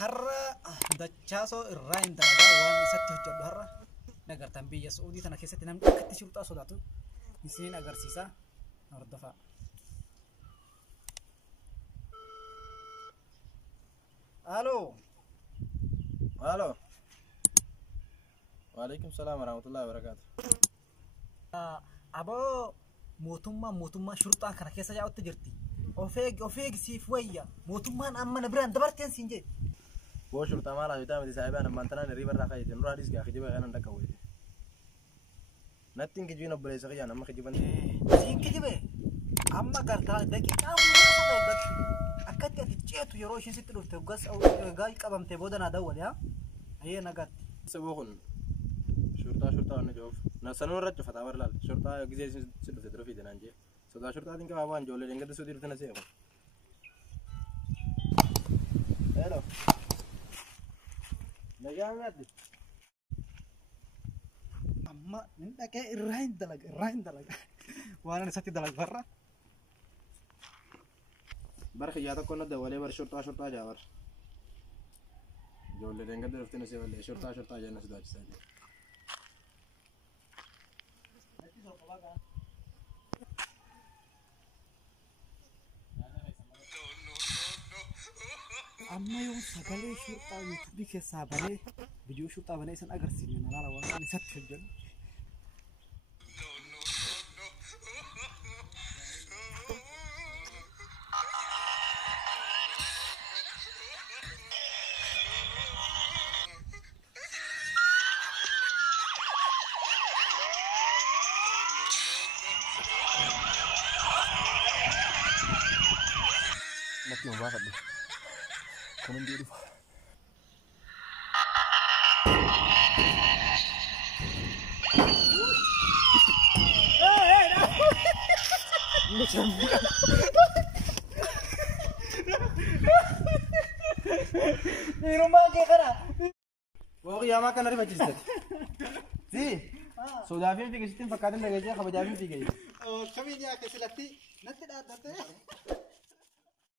har'a dachaasoo irraa hin dalagaa waan isatti hojjedhu har'a nagartan biyya Saa'udii tana keessatti namni akkatti shurxaa sodaatu isiniin agarsiisa hordofaa. Halo. Halo. Waalaikumsalam warahmatullahi wabarakatuh. Abo mootummaa shurxaa kana keessa jaa'utti jirti. Ofeeg siif wayya mootummaan amma na biraan dabarteen siin jee. Boo shurxaa maal hojjetaa miti saayibaan ammaan tanaan hirriba irraa fayyadee nurraa dhiisgaa kijiba kanan dhaqqa wayite. Nattiin kijibiin obboleessa kiyyaan amma kijiban. Siin kijibe amma gartaa daqiiqaa muraasa eeggatu akkatti ati ceetu yeroo ishiin sitti dhufte gaa qabamtee booda naa dawwale haa ayyee nagaatti. Saboo kun shurxaa wanni joof na sanuu irra cufataa bar laal shurxaa gisee si dhufte tura fiide naan jee sodaa shurxaatiin qabaa waan ijoollee dengada suutii dhufte na seequ. Hello. Nagaa mi'aatti. Amma nin dhaqee irraa hin dalaga waan ani isatti dalagu har'a. Bar xiyyaa tokko na dawalee bar shurxaa jaabar. Ijoollee dengada dhufte na seequ shurxaa jenna sodaachisaa jira. Amma yoo sagalee shurxaa YouTube keessaa balee viidiyoo shurxaa balee isin agarsiifne nalaala waan isatti hojjedhu. Natti mau banget nih. Komen diri. Di rumah kayak kana. Wah, ya makan dari bajis. Si. Sudah film tiga sitin fakkatin lagi aja kabar film tiga. Oh, kami dia ke silati. Nanti datang.